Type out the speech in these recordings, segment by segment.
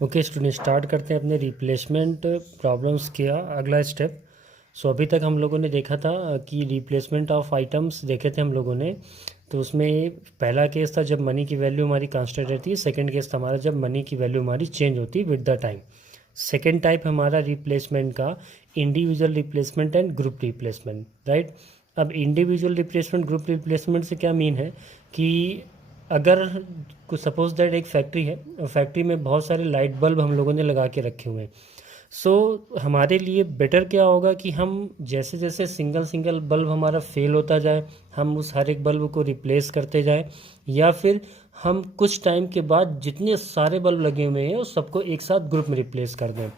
Okay student, start करते हैं अपने रिप्लेसमेंट प्रॉब्लम्स का अगला स्टेप। सो अभी तक हम लोगों ने देखा था कि रिप्लेसमेंट ऑफ आइटम्स देखे थे हम लोगों ने। तो उसमें पहला केस था जब मनी की वैल्यू हमारी कांस्टेंट रहती है। सेकंड केस था हमारा जब मनी की वैल्यू हमारी चेंज होती है with the time. Second type हमारा रिप्लेसमेंट का individual replacement and group replacement, right. अब इंडिविजुअल रिप्लेसमेंट ग्रुप रिप्लेसमेंट से क्या मीन है कि अगर कुछ सपोज दैट एक फैक्ट्री है और फैक्ट्री में बहुत सारे लाइट बल्ब हम लोगों ने लगा के रखे हुए हैं। सो हमारे लिए बेटर क्या होगा कि हम जैसे जैसे सिंगल सिंगल बल्ब हमारा फेल होता जाए हम उस हर एक बल्ब को रिप्लेस करते जाए, या फिर हम कुछ टाइम के बाद जितने सारे बल्ब लगे हुए हैं उस सबको एक साथ ग्रुप में रिप्लेस कर दें।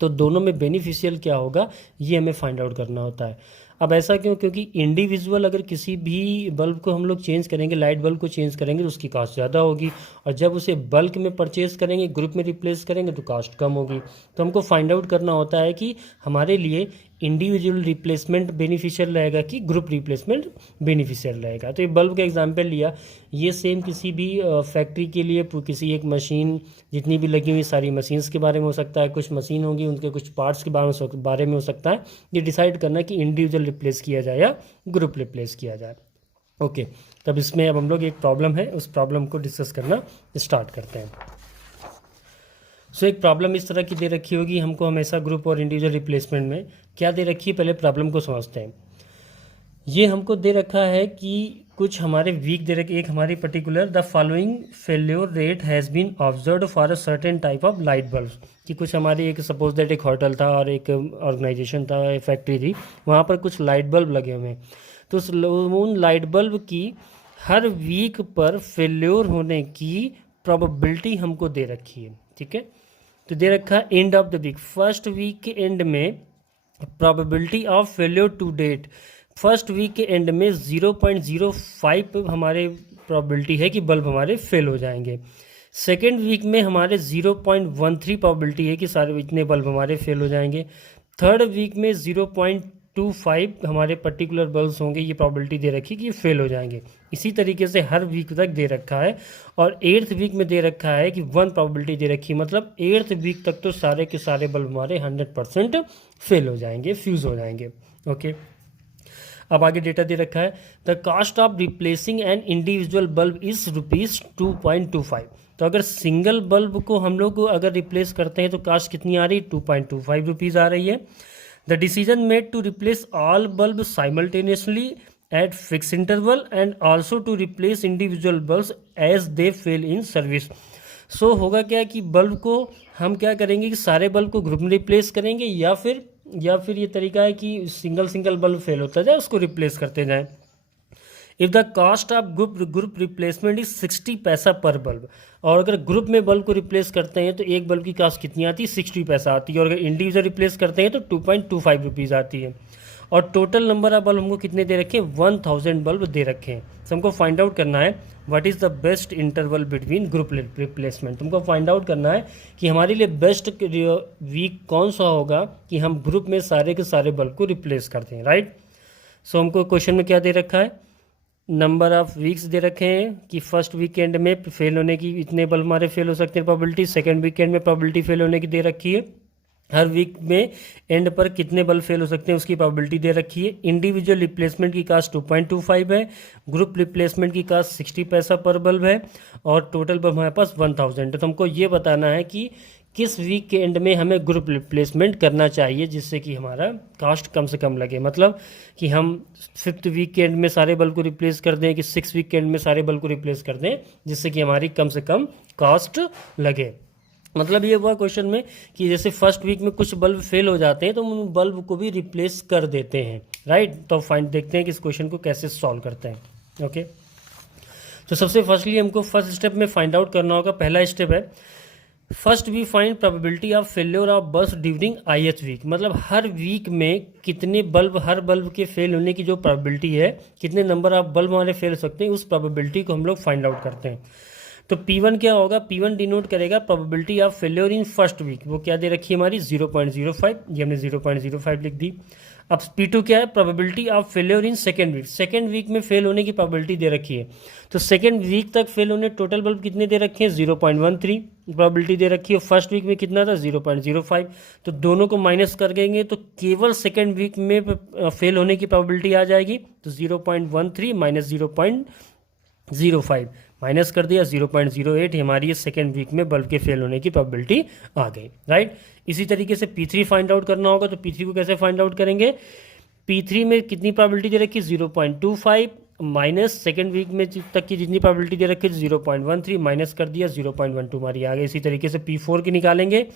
तो दोनों में बेनिफिशियल क्या होगा ये हमें फाइंड आउट करना होता है। अब ऐसा क्यों? क्योंकि इंडिविजुअल अगर किसी भी बल्ब को हम लोग चेंज करेंगे, लाइट बल्ब को चेंज करेंगे तो उसकी कास्ट ज़्यादा होगी, और जब उसे बल्क में परचेज करेंगे, ग्रुप में रिप्लेस करेंगे तो कास्ट कम होगी। तो हमको फाइंड आउट करना होता है कि हमारे लिए इंडिविजुअल रिप्लेसमेंट बेनिफिशियल रहेगा कि ग्रुप रिप्लेसमेंट बेनिफिशियल रहेगा। तो ये बल्ब का एग्जांपल लिया, ये सेम किसी भी फैक्ट्री के लिए किसी एक मशीन जितनी भी लगी हुई सारी मशीन्स के बारे में हो सकता है, कुछ मशीन होंगी उनके कुछ पार्ट्स के बारे में हो सकता है। ये डिसाइड करना है कि इंडिविजुअल रिप्लेस किया जाए या ग्रुप रिप्लेस किया जाए। ओके, तब इसमें अब हम लोग एक प्रॉब्लम है उस प्रॉब्लम को डिस्कस करना स्टार्ट करते हैं। सो एक प्रॉब्लम इस तरह की दे रखी होगी हमको हमेशा ग्रुप और इंडिविजुअल रिप्लेसमेंट में। क्या दे रखी है पहले प्रॉब्लम को समझते हैं। ये हमको दे रखा है कि कुछ हमारे वीक दे रखे, एक हमारी particular the following failure rate has been observed for a certain type of light bulb. कि कुछ हमारी एक सपोज दैट एक होटल था और एक ऑर्गेनाइजेशन था, एक फैक्ट्री थी, वहाँ पर कुछ लाइट बल्ब लगे हुए हैं। तो उन लाइट बल्ब की हर वीक पर फेल्योर होने की प्रोबेबिलिटी हमको दे रखी है, ठीक है। तो दे रखा है end of the week, first week के एंड में probability of failure to date, first week के एंड में 0.05 हमारे प्रोबेबिलिटी है कि बल्ब हमारे फेल हो जाएंगे। सेकेंड वीक में हमारे 0.13 प्रोबेबिलिटी है कि सारे इतने बल्ब हमारे फेल हो जाएंगे। थर्ड वीक में 0.25 हमारे पर्टिकुलर बल्ब्स होंगे, ये प्रोबेबिलिटी दे रखी कि ये फेल हो जाएंगे। इसी तरीके से हर वीक तक दे रखा है। और एट्थ वीक में दे रखा है कि 1 प्रोबेबिलिटी दे रखी है, मतलब एट्थ वीक तक तो सारे के सारे बल्ब हमारे 100% फेल हो जाएंगे, फ्यूज़ हो जाएंगे। ओके, अब आगे डेटा दे रखा है the cost of replacing an individual bulb is ₹2.25। तो अगर सिंगल बल्ब को हम लोग अगर रिप्लेस करते हैं तो कास्ट कितनी आ रही है? ₹2.25 आ रही है। The decision made to replace all bulb simultaneously at fix interval and also to replace individual bulb as they fail in service. So होगा क्या कि बल्ब को हम क्या करेंगे कि सारे बल्ब को ग्रुप में रिप्लेस करेंगे, या फिर ये तरीका है कि सिंगल सिंगल बल्ब फेल होता जाए उसको रिप्लेस करते जाएं। If the cost of group replacement is 60 पैसा पर बल्ब, और अगर ग्रुप में बल्ब को रिप्लेस करते हैं तो एक बल्ब की कास्ट कितनी आती है? 60 पैसा आती है। और अगर इंडिविजुअल रिप्लेस करते हैं तो ₹2.25 आती है। और टोटल नंबर ऑफ बल्ब हमको कितने दे रखे हैं? 1000 बल्ब दे रखे हैं। तो हमको फाइंड आउट करना है what is the best interval between group replacement. तुमको फाइंड आउट करना है कि हमारे लिए बेस्ट वीक कौन सा होगा कि हम ग्रुप में सारे के सारे बल्ब को रिप्लेस करते हैं, राइट। सो हमको क्वेश्चन में क्या दे रखा है? नंबर ऑफ वीक्स दे रखे हैं कि फर्स्ट वीकेंड में फेल होने की इतने बल्ब हमारे फेल हो सकते हैं प्रोबेबिलिटी, सेकंड वीकेंड में प्रोबेबिलिटी फेल होने की दे रखी है, हर वीक में एंड पर कितने बल्ब फेल हो सकते हैं उसकी प्रोबेबिलिटी दे रखी है। इंडिविजुअल रिप्लेसमेंट की कास्ट 2.25 है, ग्रुप रिप्लेसमेंट की कास्ट 60 पैसा पर बल्ब है, और टोटल बल्ब हमारे पास 1000 है। तो हमको ये बताना है कि किस वीक के एंड में हमें ग्रुप रिप्लेसमेंट करना चाहिए जिससे कि हमारा कास्ट कम से कम लगे। मतलब कि हम फिफ्थ वीक के एंड में सारे बल्ब को रिप्लेस कर दें कि सिक्स वीक के एंड में सारे बल्ब को रिप्लेस कर दें जिससे कि हमारी कम से कम कास्ट लगे। मतलब ये हुआ क्वेश्चन में कि जैसे फर्स्ट वीक में कुछ बल्ब फेल हो जाते हैं तो उन बल्ब को भी रिप्लेस कर देते हैं, राइट। तो फाइंड देखते हैं कि इस क्वेश्चन को कैसे सॉल्व करते हैं। ओके, तो सबसे फर्स्टली हमको फर्स्ट स्टेप में फाइंड आउट करना होगा। पहला स्टेप है first we find probability of failure of bulb during ith week. मतलब हर वीक में कितने बल्ब, हर बल्ब के फेल होने की जो प्रोबेबिलिटी है, कितने नंबर ऑफ बल्ब हमारे फेल हो सकते हैं, उस प्रोबेबिलिटी को हम लोग फाइंड आउट करते हैं। तो P1 क्या होगा? P1 डिनोट करेगा probability of failure in first week. वो क्या दे रखी है हमारी? 0.05। ये हमने 0.05 लिख दी। अब P2 क्या है? Probability of failure in second week. Second week में फेल होने की प्रोबेबिलिटी दे रखी है। तो सेकेंड वीक तक फेल होने टोटल बल्ब कितने दे रखे हैं? 0.13। प्रोबेबिलिटी दे रखी है, फर्स्ट वीक में कितना था 0.05, तो दोनों को माइनस कर देंगे तो केवल सेकेंड वीक में फेल होने की प्रोबेबिलिटी आ जाएगी। तो 0.13 माइनस 0.05 माइनस कर दिया 0.08, हमारी सेकेंड वीक में बल्ब के फेल होने की प्रोबेबिलिटी आ गई, राइट। इसी तरीके से P3 फाइंड आउट करना होगा, तो P3 को कैसे फाइंड आउट करेंगे, P3 में कितनी प्रोबेबिलिटी दे रखी है 0.25 माइनस सेकेंड वीक में तक की जितनी प्रोबेबिलिटी दे रखी है 0.13 माइनस कर दिया 0.12 हमारी आ गई। इसी तरीके से P4 की निकालेंगे,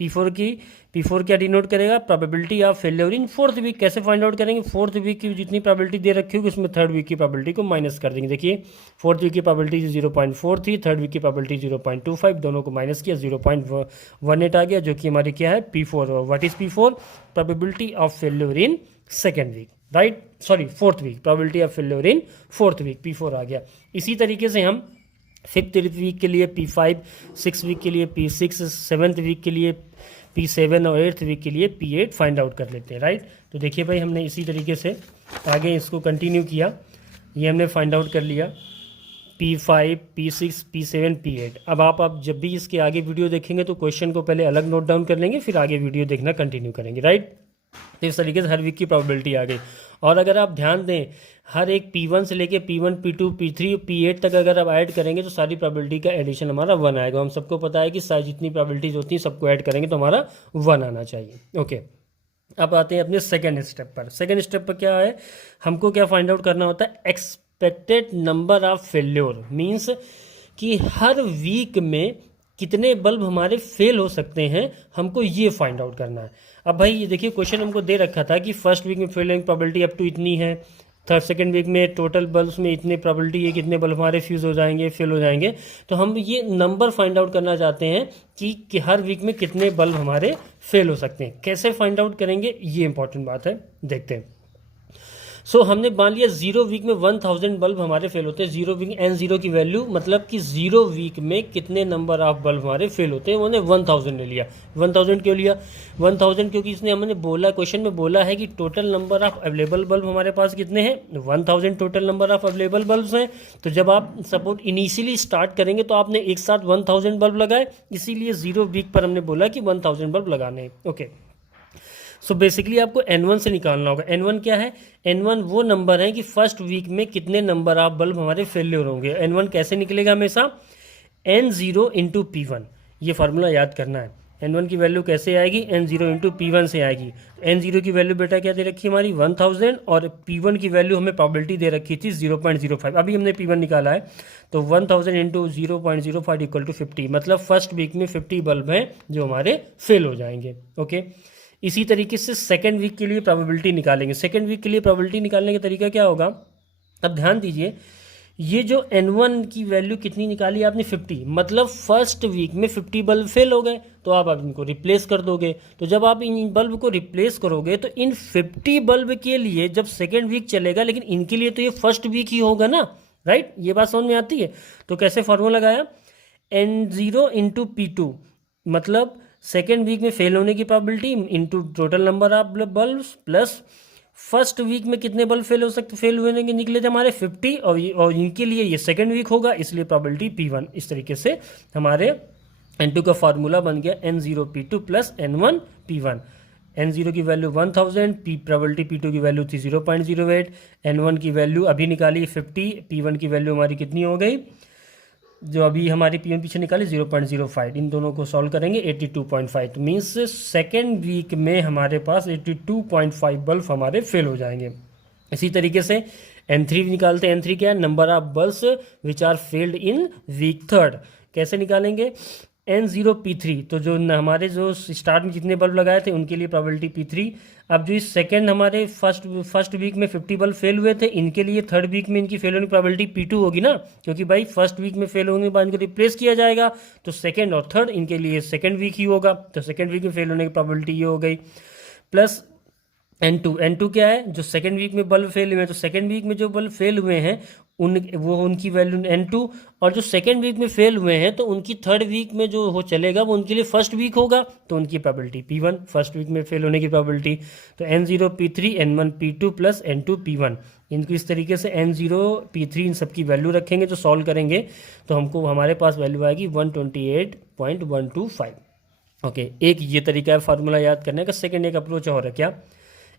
P4 क्या डिनोट करेगा, probability of failure in fourth week. कैसे फाइंड आउट करेंगे, फोर्थ वीक की जितनी प्रोबेबिलिटी दे रखी होगी उसमें थर्ड वीक की प्रोबेबिलिटी को माइनस कर देंगे। देखिए फोर्थ वीक की प्रोबेबिलिटी 0.43, थर्ड वीक की प्रोबेबिलिटी 0.25, दोनों को माइनस किया 0.18 आ गया, जो कि हमारी क्या है P4। What is P4, probability of failure in second week, right, sorry fourth week, probability of failure in fourth week P4 आ गया। इसी तरीके से हम फिफ्थ वीक के लिए P5, सिक्स वीक के लिए P6, सेवन्थ वीक के लिए P7 और एट्थ वीक के लिए P8 फाइंड आउट कर लेते हैं, राइट। तो देखिए भाई हमने इसी तरीके से आगे इसको कंटिन्यू किया, ये हमने फाइंड आउट कर लिया P5, P6, P7, P8। अब आप जब भी इसके आगे वीडियो देखेंगे तो क्वेश्चन को पहले अलग नोट डाउन कर लेंगे, फिर आगे वीडियो देखना कंटिन्यू करेंगे, राइट। तो इस तरीके से हर वीक की प्रोबेबिलिटी आ गई। और अगर आप ध्यान दें, हर एक P1 से लेके P1, P2, P3, P8 तक अगर आप ऐड करेंगे तो सारी प्रोबेबिलिटी का एडिशन हमारा 1 आएगा। हम सबको पता है कि सारी जितनी प्रोबेबिलिटीज होती हैं सबको ऐड करेंगे तो हमारा 1 आना चाहिए, ओके। अब आते हैं अपने सेकेंड स्टेप पर। सेकेंड स्टेप पर क्या है, हमको क्या फाइंड आउट करना होता है, expected number of failure, means कि हर वीक में कितने बल्ब हमारे फेल हो सकते हैं, हमको ये फाइंड आउट करना है। अब भाई ये देखिए क्वेश्चन हमको दे रखा था कि फर्स्ट वीक में फेल होने की प्रोबेबिलिटी अप टू इतनी है, थर्ड सेकेंड वीक में टोटल बल्ब्स में इतने प्रोबेबिलिटी है, कितने बल्ब हमारे फ्यूज़ हो जाएंगे, फेल हो जाएंगे। तो हम ये नंबर फाइंड आउट करना चाहते हैं कि हर वीक में कितने बल्ब हमारे फेल हो सकते हैं। कैसे फाइंड आउट करेंगे, ये इंपॉर्टेंट बात है, देखते हैं। सो हमने मान लिया 0 वीक में 1000 बल्ब हमारे फेल होते हैं। 0 वीक N0 की वैल्यू मतलब कि 0 वीक में कितने नंबर ऑफ बल्ब हमारे फेल होते हैं, उन्होंने 1000 ले लिया। 1000 क्यों लिया, 1000 क्योंकि इसने हमने बोला, क्वेश्चन में बोला है कि total number of available bulb हमारे पास कितने हैं, 1000 total number of available bulb हैं। तो जब आप सपोर्ट इनिशियली स्टार्ट करेंगे तो आपने एक साथ 1000 बल्ब लगाए, इसीलिए 0 वीक पर हमने बोला कि 1000 बल्ब लगाने हैं, ओके। सो बेसिकली आपको N1 से निकालना होगा। N1 क्या है, N1 वो नंबर है कि फर्स्ट वीक में कितने नंबर ऑफ बल्ब हमारे फेलियर होंगे। N1 कैसे निकलेगा, हमेशा N0 इंटू P1, ये फार्मूला याद करना है। N1 की वैल्यू कैसे आएगी, N0 इंटू P1 से आएगी। N0 की वैल्यू बेटा क्या दे रखी है हमारी 1000, और P1 की वैल्यू हमें प्रोबेबिलिटी दे रखी थी 0.05। अभी हमने P1 निकाला है, तो 1000 इंटू 0.05 इक्वल टू 50, मतलब फर्स्ट वीक में 50 बल्ब हैं जो हमारे फेल हो जाएंगे, ओके। इसी तरीके से सेकेंड वीक के लिए प्रोबेबिलिटी निकालेंगे। सेकेंड वीक के लिए प्रोबेबिलिटी निकालने का तरीका क्या होगा, अब ध्यान दीजिए, ये जो N1 की वैल्यू कितनी निकाली आपने 50, मतलब फर्स्ट वीक में 50 बल्ब फेल हो गए, तो आप इनको रिप्लेस कर दोगे। तो जब आप इन बल्ब को रिप्लेस करोगे तो इन 50 बल्ब के लिए जब सेकेंड वीक चलेगा, लेकिन इनके लिए तो ये फर्स्ट वीक ही होगा ना, राइट, ये बात समझ में आती है। तो कैसे फॉर्मूला लगाया, N0 इंटू P2, मतलब सेकेंड वीक में फेल होने की probability into total number of bulb plus first week में कितने बल्ब फेल हो सकते, फेल होने के निकले थे हमारे 50, और इनके लिए ये सेकेंड वीक होगा, इसलिए प्रोबेबिलिटी P1। इस तरीके से हमारे N2 का फार्मूला बन गया N0 P2 plus N1 P1। N0 की वैल्यू 1000, प्रोबेबिलिटी P2 की वैल्यू थी 0.08, N1 की वैल्यू अभी निकाली 50, P1 की वैल्यू हमारी कितनी हो गई, जो अभी हमारी P1 पीछे निकाली 0.05, इन दोनों को सॉल्व करेंगे 82.5, तो मीन्स सेकेंड वीक में हमारे पास 82.5 बल्ब हमारे फेल हो जाएंगे। इसी तरीके से N3 निकालते हैं। N3 क्या है, number of bulbs which are failed in week third. कैसे निकालेंगे, N0 P3, तो जो हमारे जो स्टार्ट में जितने बल्ब लगाए थे उनके लिए प्रोबेबिलिटी P3। अब जो इस सेकेंड हमारे फर्स्ट वीक में 50 बल्ब फेल हुए थे, इनके लिए थर्ड वीक में इनकी फेल होने की प्रोबेबिलिटी P2 होगी ना, क्योंकि भाई फर्स्ट वीक में फेल होने के बाद इनको रिप्लेस किया जाएगा, तो सेकेंड और थर्ड इनके लिए सेकेंड वीक ही होगा, तो सेकेंड वीक में फेल होने की प्रोबेबिलिटी ये हो गई। प्लस N2 क्या है, जो सेकेंड वीक में बल्ब फेल हुए हैं, तो सेकेंड वीक में जो बल्ब फेल हुए हैं वो उनकी वैल्यू N2, और जो सेकेंड वीक में फेल हुए हैं तो उनकी थर्ड वीक में जो हो चलेगा वो उनके लिए फर्स्ट वीक होगा, तो उनकी प्रोबेबिलिटी P1, फर्स्ट वीक में फेल होने की प्रोबेबिलिटी। तो N0 P3 N1 P2 plus N2 P1, इनको इस तरीके से N0 P3 इन सब की वैल्यू रखेंगे तो सॉल्व करेंगे तो हमको हमारे पास वैल्यू आएगी 128.125। ओके, एक ये तरीका है फार्मूला याद करने का। सेकेंड एक अप्रोच और है, क्या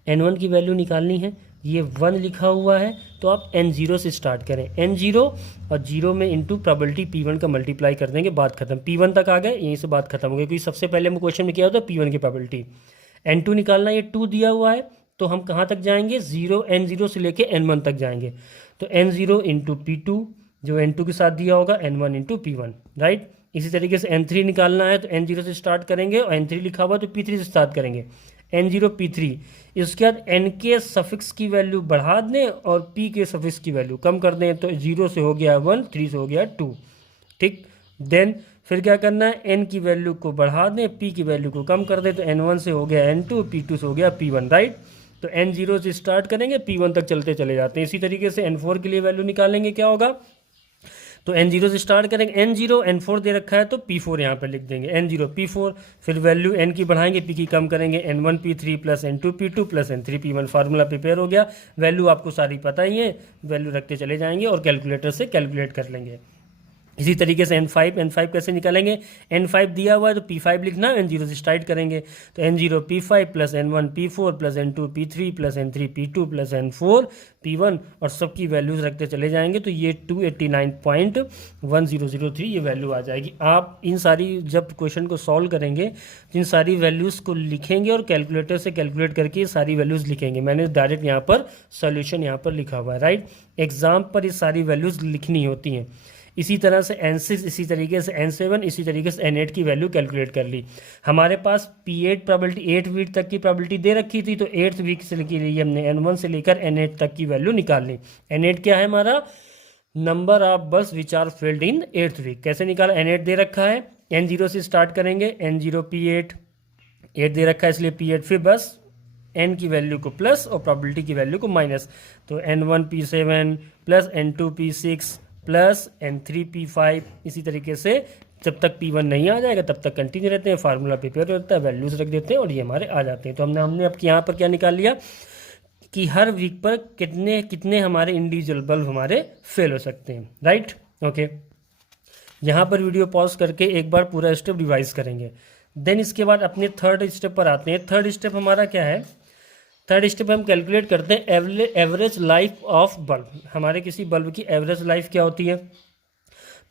N1 की वैल्यू निकालनी है, ये 1 लिखा हुआ है तो आप N0 से स्टार्ट करें, N0 और 0 में इंटू प्रोबेबिलिटी P1 का मल्टीप्लाई कर देंगे, बात खत्म। P1 तक आ गए, यहीं से बात खत्म हो गई, क्योंकि सबसे पहले हम क्वेश्चन में क्या होता है P1 की प्रोबेबिलिटी। N2 निकालना, ये 2 दिया हुआ है तो हम कहाँ तक जाएंगे, N0 से लेके N1 तक जाएंगे, तो N0 इंटू P2 जो N2 के साथ दिया होगा, N1 इंटू P1, राइट। इसी तरीके से N3 निकालना है तो N0 से स्टार्ट करेंगे और N3 लिखा हुआ तो P3 से स्टार्ट करेंगे, N0 P3। इसके बाद N के सफिक्स की वैल्यू बढ़ा दें और P के सफिक्स की वैल्यू कम कर दें, तो 0 से हो गया 1, 3 से हो गया 2, ठीक। देन फिर क्या करना है, N की वैल्यू को बढ़ा दें, P की वैल्यू को कम कर दें, तो N1 से हो गया N2, P2 से हो गया P1, राइट। तो N0 से स्टार्ट करेंगे, P1 तक चलते चले जाते हैं। इसी तरीके से N4 के लिए वैल्यू निकालेंगे, क्या होगा, तो N0 से स्टार्ट करेंगे, N0 N4 दे रखा है तो P4 यहाँ पर लिख देंगे, N0 P4। फिर वैल्यू N की बढ़ाएंगे, P की कम करेंगे, N1 P3 plus N2 P2 plus N3 P1। Formula prepare हो गया, वैल्यू आपको सारी पता ही है, वैल्यू रखते चले जाएंगे और कैलकुलेटर से कैलकुलेट कर लेंगे। इसी तरीके से N5 कैसे निकालेंगे, N5 दिया हुआ है तो P5 लिखना, N0 से स्टार्ट करेंगे, तो N0 P5 plus N1 P4 plus N2 P3 plus N3 P2 plus N4 P1, और सबकी वैल्यूज रखते चले जाएंगे तो ये 289.1003 ये वैल्यू आ जाएगी। आप इन सारी जब क्वेश्चन को सॉल्व करेंगे तो इन सारी वैल्यूज़ को लिखेंगे और कैलकुलेटर से कैलकुलेट करके ये सारी वैल्यूज़ लिखेंगे। मैंने डायरेक्ट यहाँ पर सोल्यूशन यहाँ पर लिखा हुआ है, राइट। एग्जाम पर ये सारी वैल्यूज़ लिखनी होती हैं। इसी तरह से N6, इसी तरीके से N7, इसी तरीके से N8 की वैल्यू कैलकुलेट कर ली। हमारे पास P8 प्रोबेबिलिटी 8 वीक तक की प्रोबेबिलिटी दे रखी थी, तो 8th वीक से लेकर हमने N1 से लेकर N8 तक की वैल्यू निकाल ली। N8 क्या है हमारा, number of bulbs which are failed in 8th week. कैसे निकाला, N8 दे रखा है, N0 से स्टार्ट करेंगे, N0 P8, 8 दे रखा है इसलिए P8, फिर बस N की वैल्यू को प्लस और प्रोबेबिलिटी की वैल्यू को माइनस, तो N1 P7 plus N2 P6 plus N3 P5। इसी तरीके से जब तक P1 नहीं आ जाएगा तब तक कंटिन्यू रहते हैं, फार्मूला प्रिपेयर होता है, वैल्यूज रख देते हैं और ये हमारे आ जाते हैं। तो हमने अब यहाँ पर क्या निकाल लिया कि हर वीक पर कितने कितने हमारे इंडिविजुअल बल्ब हमारे फेल हो सकते हैं, राइट। ओके, यहाँ पर वीडियो पॉज करके एक बार पूरा स्टेप रिवाइज करेंगे। देन इसके बाद अपने थर्ड स्टेप पर आते हैं। थर्ड स्टेप हमारा क्या है, थर्ड स्टेप हम कैलकुलेट करते हैं एवरेज लाइफ ऑफ बल्ब। हमारे किसी बल्ब की एवरेज लाइफ क्या होती है,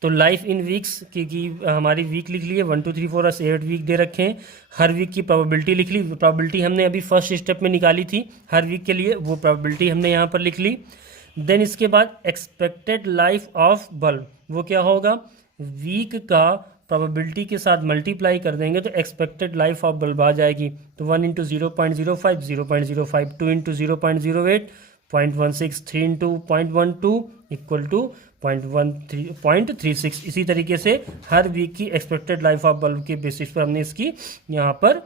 तो लाइफ इन वीक्स की हमारी वीक लिख लिए, 1 2 3 4 8 वीक दे रखे हैं। हर वीक की प्रोबेबिलिटी लिख ली, प्रोबेबिलिटी हमने अभी फर्स्ट स्टेप में निकाली थी हर वीक के लिए, वो प्रोबेबिलिटी हमने यहाँ पर लिख ली। देन इसके बाद एक्सपेक्टेड लाइफ ऑफ बल्ब, वो क्या होगा, वीक का प्रोबेबिलिटी के साथ मल्टीप्लाई कर देंगे तो एक्सपेक्टेड लाइफ ऑफ बल्ब आ जाएगी। तो 1 into 0.05 0.05, 2 into 0.08 0.16, 3 into 0.12 equal to 0.36। इसी तरीके से हर वीक की एक्सपेक्टेड लाइफ ऑफ बल्ब के बेसिस पर हमने इसकी यहाँ पर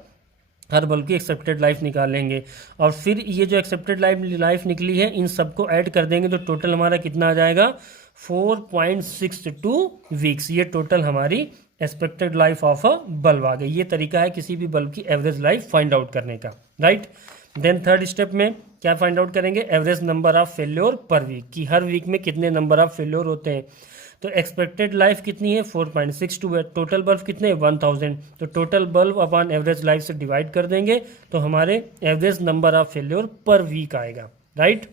हर बल्ब की एक्सेप्टेड लाइफ निकालेंगे, और फिर ये जो एक्सेप्टेड लाइफ निकली है इन सबको ऐड कर देंगे तो टोटल हमारा कितना आ जाएगा, 4.62 वीक्स। ये टोटल हमारी expected life of a bulb आ गई। ये तरीका है किसी भी बल्ब की एवरेज लाइफ फाइंड आउट करने का, राइट। देन थर्ड स्टेप में क्या फाइंड आउट करेंगे, average number of failure per week, कि हर वीक में कितने नंबर ऑफ फेल्योर होते हैं। तो एक्सपेक्टेड लाइफ कितनी है, 4.62 है, टोटल बल्ब कितने 1000, तो total bulb upon average life से डिवाइड कर देंगे तो हमारे average number of failure per week आएगा, राइट।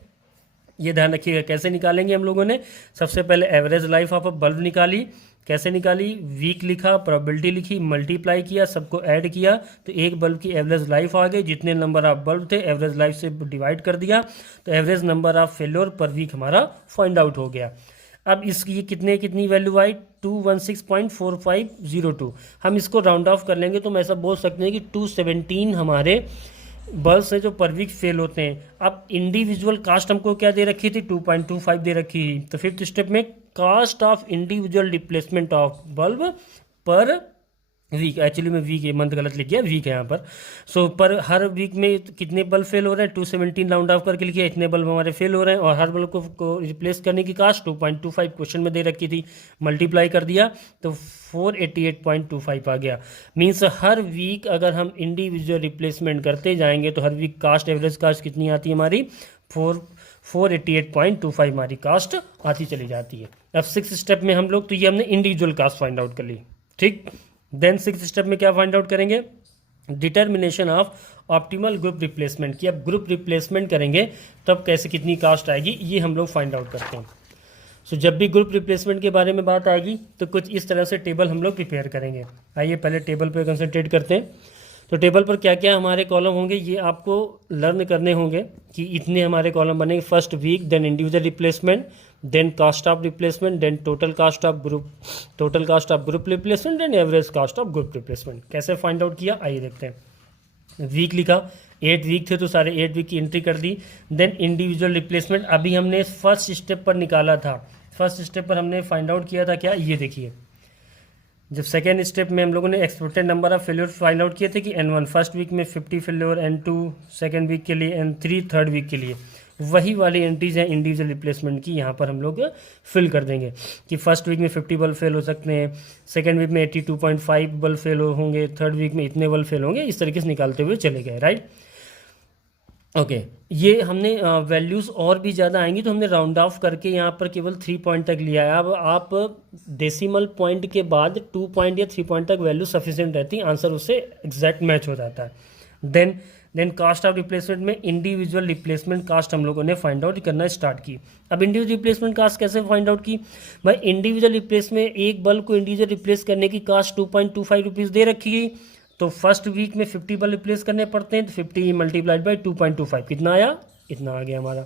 ये ध्यान रखिएगा। कैसे निकालेंगे हम लोगों ने, सबसे पहले average life of a bulb निकाली। कैसे निकाली, वीक लिखा, प्रोबेबिलिटी लिखी, मल्टीप्लाई किया, सबको ऐड किया तो एक बल्ब की एवरेज लाइफ आ गई। जितने नंबर ऑफ बल्ब थे एवरेज लाइफ से डिवाइड कर दिया तो average number of failure per week हमारा फाइंड आउट हो गया। अब इसकी कितनी वैल्यू आई, 216.4502। हम इसको राउंड ऑफ कर लेंगे तो हम ऐसा बोल सकते हैं कि 217 हमारे बल्ब से जो पर वीक फेल होते हैं। अब इंडिविजुअल कास्ट हमको क्या दे रखी थी, 2.25 दे रखी थी। तो फिफ्थ स्टेप में cost of individual replacement of bulb per week, actually मैं वीक, ये मंथ गलत लिख गया, वीक है यहाँ पर। सो पर हर वीक में कितने बल्ब फेल हो रहे हैं, 217 राउंड ऑफ करके लिखिए, इतने बल्ब हमारे फेल हो रहे हैं। और हर बल्ब को रिप्लेस करने की कास्ट 2.25 क्वेश्चन में दे रखी थी, मल्टीप्लाई कर दिया तो 488.25 आ गया। मीन्स हर वीक अगर हम इंडिविजुअल रिप्लेसमेंट करते जाएंगे तो हर वीक कास्ट, एवरेज कास्ट कितनी आती है हमारी, 488.25 हमारी कास्ट आती चली जाती है। अब 6 स्टेप में हम लोग, तो ये हमने इंडिविजुअल कास्ट फाइंड आउट कर ली, ठीक। देन 6 स्टेप में क्या फाइंड आउट करेंगे, determination of optimal group replacement की। अब ग्रुप रिप्लेसमेंट करेंगे तब कैसे कितनी कास्ट आएगी, ये हम लोग फाइंड आउट करते हैं। सो जब भी ग्रुप रिप्लेसमेंट के बारे में बात आएगी तो कुछ इस तरह से टेबल हम लोग प्रिपेयर करेंगे। आइए पहले टेबल पे कंसंट्रेट करते हैं। तो टेबल पर क्या क्या हमारे कॉलम होंगे ये आपको लर्न करने होंगे कि इतने हमारे कॉलम बनेंगे। First week, then individual replacement, then cost of replacement, then total cost of group replacement, then average cost of group replacement. कैसे फाइंड आउट किया आइए देखते हैं। वीक लिखा, 8 वीक थे तो सारे 8 वीक की एंट्री कर दी। देन इंडिविजुअल रिप्लेसमेंट अभी हमने फर्स्ट स्टेप पर निकाला था, फर्स्ट स्टेप पर हमने फाइंड आउट किया था क्या, ये देखिए। जब सेकेंड स्टेप में हम लोगों ने expected number of failure find out किए थे कि N1 फर्स्ट वीक में 50 फेल्योर, N2 सेकेंड वीक के लिए, N3 थर्ड वीक के लिए, वही वाली एंट्रीज हैं इंडिविजुअल रिप्लेसमेंट की, यहाँ पर हम लोग फिल कर देंगे कि फर्स्ट वीक में 50 बल्ब फेल हो सकते हैं, सेकेंड वीक में 82.5 बल्ब फेल होंगे, थर्ड वीक में इतने बल्ब फेल होंगे, इस तरीके से निकालते हुए चले गए, राइट। ओके ये हमने वैल्यूज़ और भी ज़्यादा आएंगी तो हमने राउंड ऑफ करके यहाँ पर केवल 3 पॉइंट तक लिया है। अब आप डेसिमल पॉइंट के बाद 2 पॉइंट या 3 पॉइंट तक वैल्यू सफिशिएंट रहती है, आंसर उससे एग्जैक्ट मैच हो जाता है। देन कास्ट ऑफ रिप्लेसमेंट में इंडिविजुअल रिप्लेसमेंट कास्ट हम लोगों ने फाइंड आउट करना स्टार्ट की। अब इंडिविजुअल रिप्लेसमेंट कास्ट कैसे फाइंड आउट की, भाई इंडिविजुअल रिप्लेस में एक बल्ब को इंडिविजुअल रिप्लेस करने की कास्ट 2.25 रुपीज़ दे रखी है। तो फर्स्ट वीक में 50 बल्ब रिप्लेस करने पड़ते हैं, तो 50 मल्टीप्लाइड बाई 2.25 कितना आया, इतना आ गया हमारा।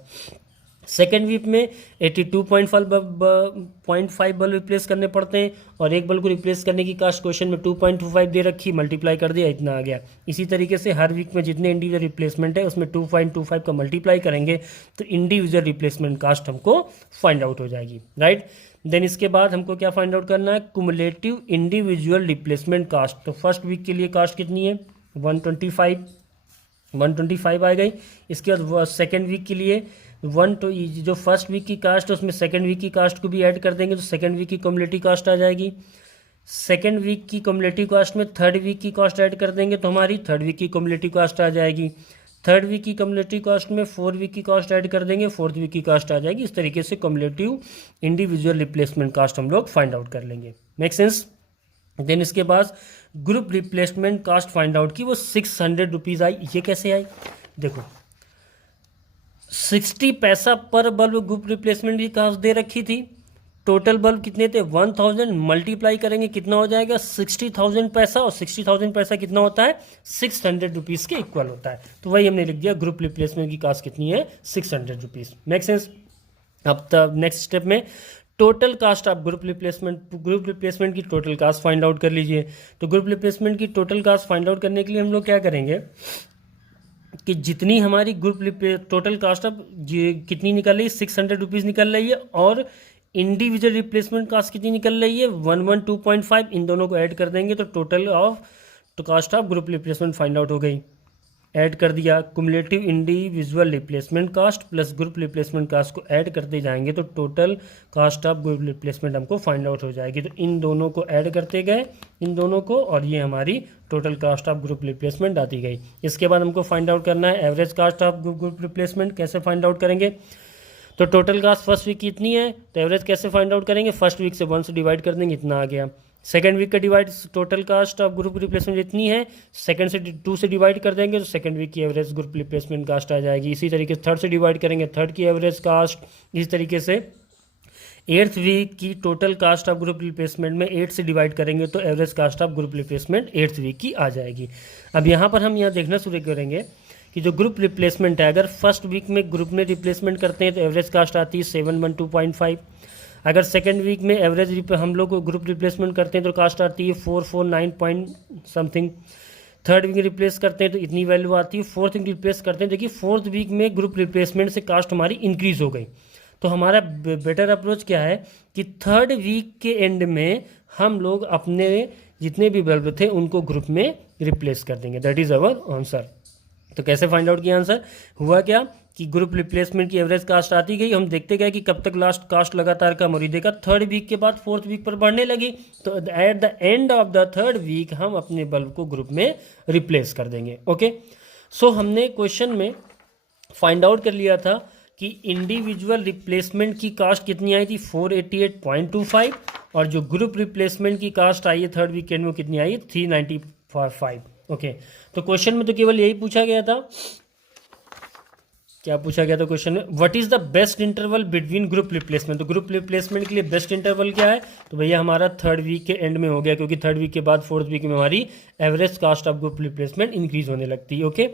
सेकेंड वीक में 82.5 बल्ब रिप्लेस करने पड़ते हैं और एक बल्ब को रिप्लेस करने की कास्ट क्वेश्चन में 2.25 दे रखी, मल्टीप्लाई कर दिया, इतना आ गया। इसी तरीके से हर वीक में जितने इंडिविजुअल रिप्लेसमेंट है उसमें 2.25 का मल्टीप्लाई करेंगे तो इंडिविजुअल रिप्लेसमेंट कास्ट हमको फाइंड आउट हो जाएगी, राइट। देन इसके बाद हमको क्या फाइंड आउट करना है, कुमुलेटिव इंडिविजुअल रिप्लेसमेंट कास्ट। तो फर्स्ट वीक के लिए कास्ट कितनी है, 125 आ गई। इसके बाद सेकेंड वीक के लिए जो फर्स्ट वीक की कास्ट है उसमें सेकेंड वीक की कास्ट को भी ऐड कर देंगे तो सेकेंड वीक की कम्युलेटिव कास्ट आ जाएगी। सेकेंड वीक की कम्युलेटिव कास्ट में थर्ड वीक की कास्ट ऐड कर देंगे तो हमारी थर्ड वीक की कम्युलेटिव कास्ट आ जाएगी। थर्ड वीक की कम्युलेटिव कास्ट में 4 वीक की कास्ट ऐड कर देंगे, फोर्थ वीक की कास्ट आ जाएगी। इस तरीके से कम्युलेटिव इंडिविजुअल रिप्लेसमेंट कास्ट हम लोग फाइंड आउट कर लेंगे, मेक सेंस। देन इसके बाद group replacement cost find out की, वो 600 रुपीज़ आई। ये कैसे आई, देखो 60 पैसा पर बल्ब ग्रुप रिप्लेसमेंट की कास्ट दे रखी थी। टोटल बल्ब कितने थे, 1000, मल्टीप्लाई करेंगे कितना हो जाएगा, 60,000 पैसा। और 60,000 पैसा कितना होता है, 600 रुपीज़ के इक्वल होता है। तो वही हमने लिख दिया, ग्रुप रिप्लेसमेंट की कास्ट कितनी है, 600 रुपीज़, मेक सेंस। अब तब नेक्स्ट स्टेप में total cost of group replacement की टोटल कास्ट फाइंड आउट कर लीजिए। तो ग्रुप रिप्लेसमेंट की टोटल कास्ट फाइंड आउट करने के लिए हम लोग क्या करेंगे कि जितनी हमारी टोटल कास्ट ऑफ कितनी निकल रही है, 600 रुपीज़ निकल रही है, और इंडिविजुअल रिप्लेसमेंट कास्ट कितनी निकल रही है, 112.5। इन दोनों को ऐड कर देंगे तो total of cost of group replacement find out हो गई। ऐड कर दिया, cumulative individual replacement cost plus group replacement cost को ऐड करते जाएंगे तो total cost of group replacement हमको फाइंड आउट हो जाएगी। तो इन दोनों को ऐड करते गए, इन दोनों को, और ये हमारी total cost of group replacement आती गई। इसके बाद हमको फाइंड आउट करना है average cost of group replacement. कैसे फाइंड आउट करेंगे, तो टोटल कास्ट फर्स्ट वीक कितनी है तो एवरेज कैसे फाइंड आउट करेंगे, फर्स्ट वीक से 1 से डिवाइड कर देंगे, इतना आ गया। सेकंड वीक का divide, total cost of group replacement जितनी है सेकंड से 2 से डिवाइड कर देंगे तो सेकंड वीक की एवरेज ग्रुप रिप्लेसमेंट कास्ट आ जाएगी। इसी तरीके से थर्ड से डिवाइड करेंगे, थर्ड की एवरेज कास्ट। इसी तरीके से 8th वीक की total cost of group replacement में 8 से डिवाइड करेंगे तो average cost of group replacement 8th week की आ जाएगी। अब यहाँ पर हम देखना शुरू करेंगे कि जो ग्रुप रिप्लेसमेंट है, अगर फर्स्ट वीक में ग्रुप में रिप्लेसमेंट करते हैं तो एवरेज कास्ट आती है 712.5। अगर सेकेंड वीक में एवरेज हम लोग ग्रुप रिप्लेसमेंट करते हैं तो कास्ट आती है 449 point something. Third week replace करते हैं तो इतनी वैल्यू आती है। फोर्थ वीक रिप्लेस करते हैं, देखिए फोर्थ वीक में ग्रुप रिप्लेसमेंट से कास्ट हमारी इंक्रीज हो गई। तो हमारा बेटर अप्रोच क्या है कि थर्ड वीक के एंड में हम लोग अपने जितने भी बल्ब थे उनको ग्रुप में रिप्लेस कर देंगे। That is our answer. तो कैसे फाइंड आउट किया आंसर? हुआ क्या कि ग्रुप रिप्लेसमेंट की एवरेज कास्ट आती गई, हम देखते गए कि कब तक लास्ट कास्ट लगातार कम हो रही, देखा थर्ड वीक के बाद फोर्थ वीक पर बढ़ने लगी, तो at the end of the third week हम अपने बल्ब को ग्रुप में रिप्लेस कर देंगे। ओके, सो हमने क्वेश्चन में फाइंड आउट कर लिया था कि इंडिविजुअल रिप्लेसमेंट की कास्ट कितनी आई थी 488.25, और जो ग्रुप रिप्लेसमेंट की कास्ट आई है थर्ड वीक के एंड में कितनी आई 395। ओके, तो क्वेश्चन में तो केवल यही पूछा गया था। क्या पूछा गया था क्वेश्चन में? What is the best interval between group replacement. तो ग्रुप रिप्लेसमेंट के लिए बेस्ट इंटरवल क्या है? तो भैया हमारा थर्ड वीक के एंड में हो गया, क्योंकि थर्ड वीक के बाद फोर्थ वीक में हमारी average cost of group replacement increase होने लगती है। ओके,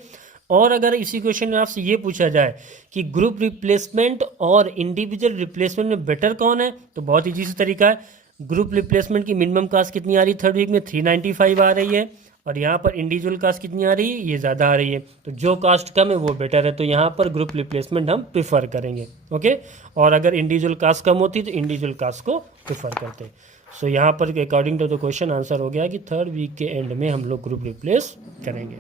और अगर इसी क्वेश्चन में आपसे ये पूछा जाए कि ग्रुप रिप्लेसमेंट और इंडिविजुअल रिप्लेसमेंट में बेटर कौन है, तो बहुत ईजी सा तरीका है। ग्रुप रिप्लेसमेंट की मिनिमम कास्ट कितनी आ रही है थर्ड वीक में 395 आ रही है, और यहाँ पर इंडिविजुअल कास्ट कितनी आ रही है, ये ज़्यादा आ रही है, तो जो कास्ट कम है वो बेटर है, तो यहाँ पर ग्रुप रिप्लेसमेंट हम प्रिफर करेंगे। ओके, और अगर इंडिविजुअल कास्ट कम होती तो इंडिविजुअल कास्ट को प्रिफर करते। सो यहाँ पर according to the question answer हो गया कि थर्ड वीक के एंड में हम लोग ग्रुप रिप्लेस करेंगे।